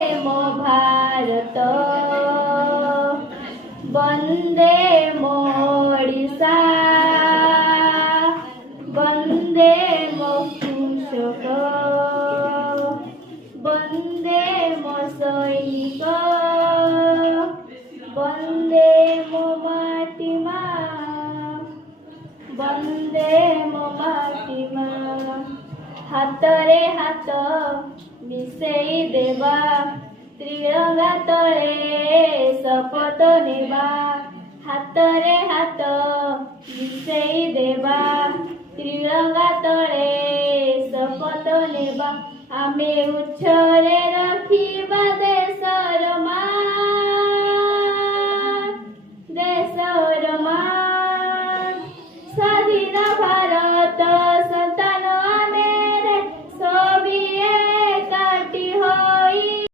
मो भारत वंदे मो ओडिशा वंदे मो कृषक वंदे मो सैनिक वंदे मो माटी माँ वंदे मो माटी माँ हाथ रे हाथ मिसेई देवा त्रिरंगा तले शपथ नेबा हाथ रे हाथ मिसेई देवा त्रिरंगा तले शपथ नेबा आमे उच्छरे रखिबा।